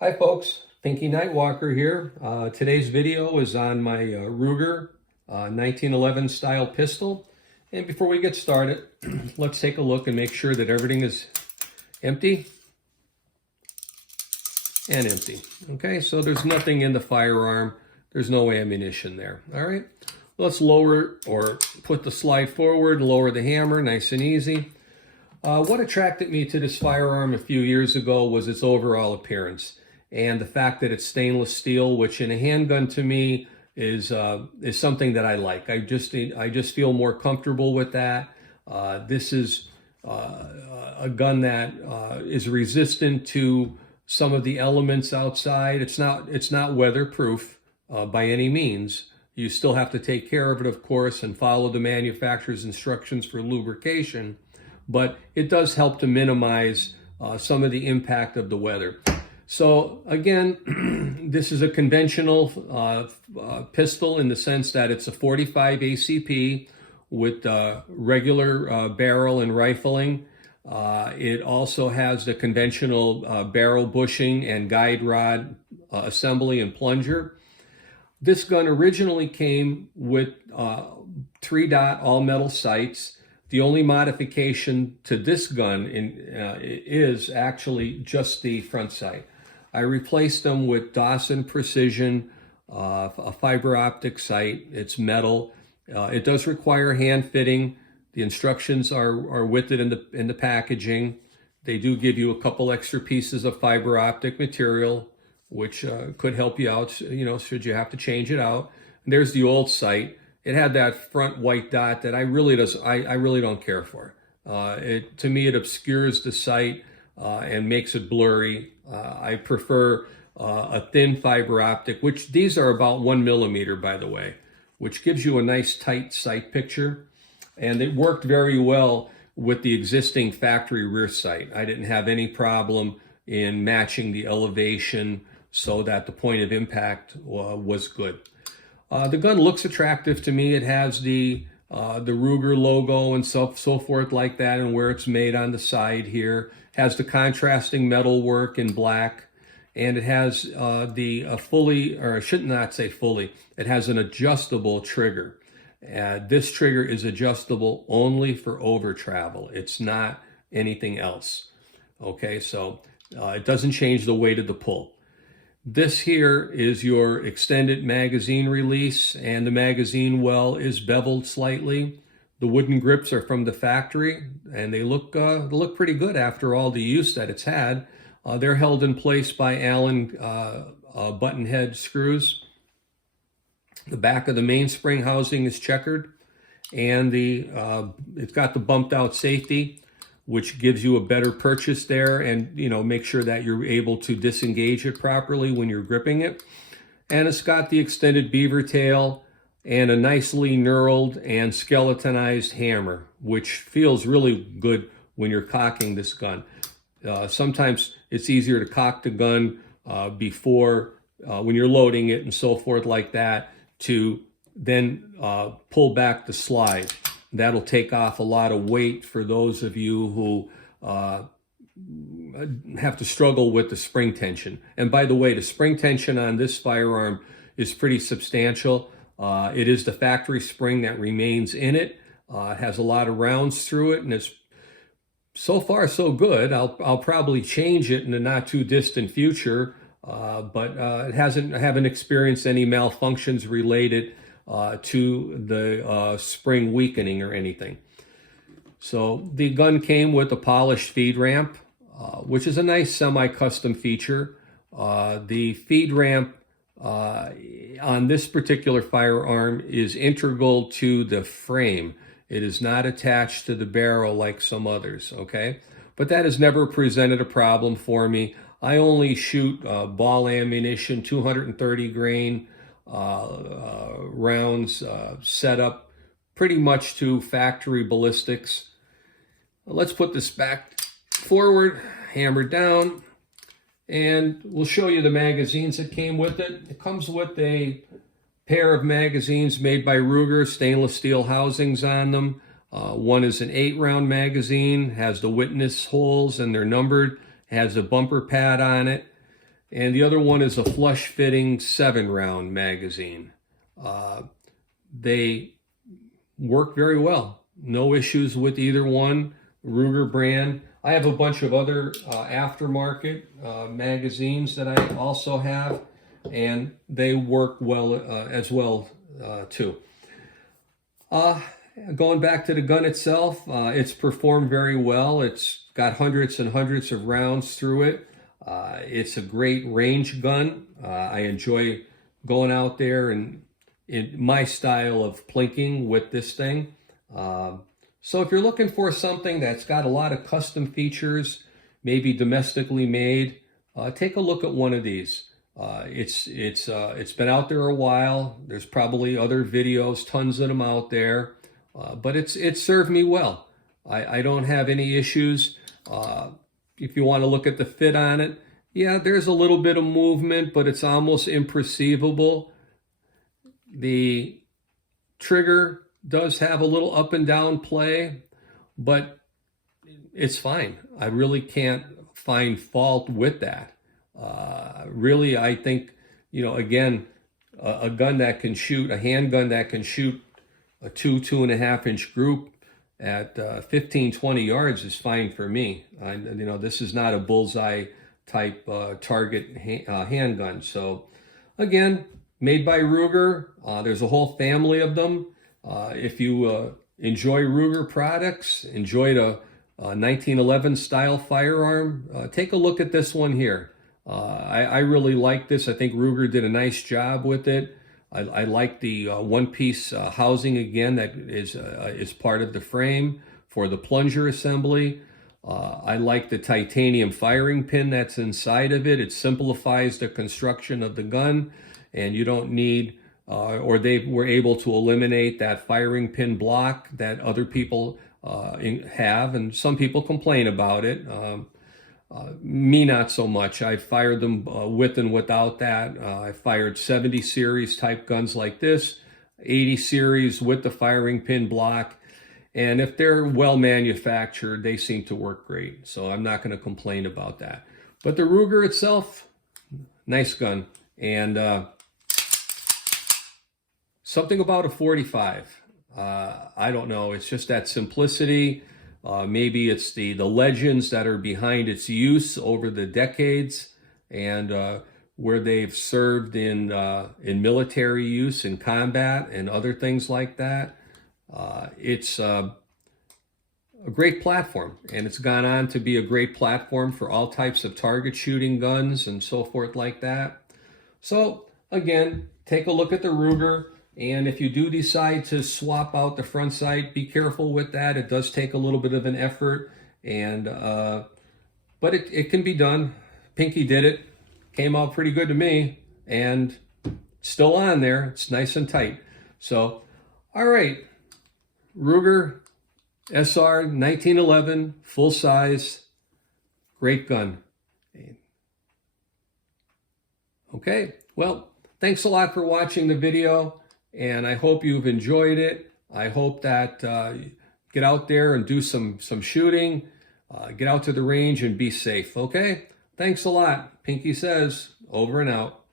Hi folks, Pinky Nightwalker here. Today's video is on my Ruger 1911 style pistol. And before we get started, let's take a look and make sure that everything is empty and empty. Okay, so there's nothing in the firearm. There's no ammunition there. All right, let's lower or put the slide forward, lower the hammer, nice and easy. What attracted me to this firearm a few years ago was its overall appearance and the fact that it's stainless steel, which in a handgun to me is something that I like. I just feel more comfortable with that. This is a gun that is resistant to some of the elements outside. It's not weatherproof by any means. You still have to take care of it, of course, and follow the manufacturer's instructions for lubrication. But it does help to minimize some of the impact of the weather. So again, this is a conventional pistol in the sense that it's a 45 ACP with regular barrel and rifling. It also has the conventional barrel bushing and guide rod assembly and plunger. This gun originally came with 3-dot all-metal sights. The only modification to this gun is actually just the front sight. I replaced them with Dawson Precision, a fiber optic sight. It's metal. It does require hand fitting. The instructions are with it in the packaging. They do give you a couple extra pieces of fiber optic material, which could help you out, should you have to change it out. And there's the old sight. It had that front white dot that I really don't care for. To me, it obscures the sight and makes it blurry. I prefer a thin fiber optic, which these are about 1 millimeter, by the way, which gives you a nice tight sight picture. And it worked very well with the existing factory rear sight. I didn't have any problem in matching the elevation so that the point of impact was good. The gun looks attractive to me. It has the Ruger logo and so forth like that, and where it's made on the side here. Has the contrasting metal work in black, and it has I should not say fully, it has an adjustable trigger. This trigger is adjustable only for over travel. It's not anything else. Okay, so it doesn't change the weight of the pull. This here is your extended magazine release, and the magazine well is beveled slightly. The wooden grips are from the factory, and they look pretty good after all the use that it's had. They're held in place by Allen button head screws. The back of the mainspring housing is checkered, and it's got the bumped out safety, which gives you a better purchase there, and make sure that you're able to disengage it properly when you're gripping it. And it's got the extended beaver tail and a nicely knurled and skeletonized hammer, which feels really good when you're cocking this gun. Sometimes it's easier to cock the gun before when you're loading it and so forth like that, to then pull back the slide. That'll take off a lot of weight for those of you who have to struggle with the spring tension. And by the way, the spring tension on this firearm is pretty substantial. It is the factory spring that remains in it. It has a lot of rounds through it, and it's so far so good. I'll probably change it in the not too distant future, but I haven't experienced any malfunctions related to the spring weakening or anything. So the gun came with a polished feed ramp, which is a nice semi-custom feature. The feed ramp on this particular firearm is integral to the frame. It is not attached to the barrel like some others, okay? But that has never presented a problem for me. I only shoot ball ammunition, 230 grain rounds, set up pretty much to factory ballistics. Let's put this back forward, hammer down, and we'll show you the magazines that came with it. It comes with a pair of magazines made by Ruger, stainless steel housings on them. One is an 8-round magazine, has the witness holes and they're numbered, has a bumper pad on it. and the other one is a flush-fitting 7-round magazine. They work very well. No issues with either one. Ruger brand. I have a bunch of other aftermarket magazines that I also have, and they work well as well too. Going back to the gun itself, it's performed very well. It's got hundreds and hundreds of rounds through it. It's a great range gun. I enjoy going out there and in my style of plinking with this thing. So if you're looking for something that's got a lot of custom features, maybe domestically made, take a look at one of these. It's been out there a while. There's probably other videos, tons of them out there, but it's served me well. I don't have any issues. If you want to look at the fit on it, yeah, there's a little bit of movement, but it's almost imperceivable. The trigger does have a little up and down play, but it's fine. I really can't find fault with that. Really, I think, again, a gun that can shoot, a handgun that can shoot a 2.5 inch group at 15, 20 yards is fine for me. This is not a bullseye type target handgun. So again, made by Ruger. There's a whole family of them. If you enjoy Ruger products, enjoyed a 1911 style firearm, take a look at this one here. I really like this. I think Ruger did a nice job with it. I like the one-piece housing again that is part of the frame for the plunger assembly. I like the titanium firing pin that's inside of it. It simplifies the construction of the gun, and you don't need, or they were able to eliminate that firing pin block that other people have, and some people complain about it. Me, not so much. I fired them with and without that. I fired 70 series type guns like this, 80 series with the firing pin block. And if they're well manufactured, they seem to work great. So I'm not going to complain about that. But the Ruger itself, nice gun. And something about a 45. I don't know. It's just that simplicity. Maybe it's the legends that are behind its use over the decades, and where they've served in military use, in combat, and other things like that. It's a great platform, and it's gone on to be a great platform for all types of target shooting guns and so forth like that. So again, take a look at the Ruger. And if you do decide to swap out the front sight, be careful with that. It does take a little bit of an effort, and but it can be done. Pinky did it. Came out pretty good to me, and still on there. It's nice and tight. So, all right. Ruger SR 1911, full size, great gun. Okay, well, thanks a lot for watching the video. And I hope you've enjoyed it. I hope that get out there and do some shooting. Get out to the range and be safe, okay? Thanks a lot. Pinky says, over and out.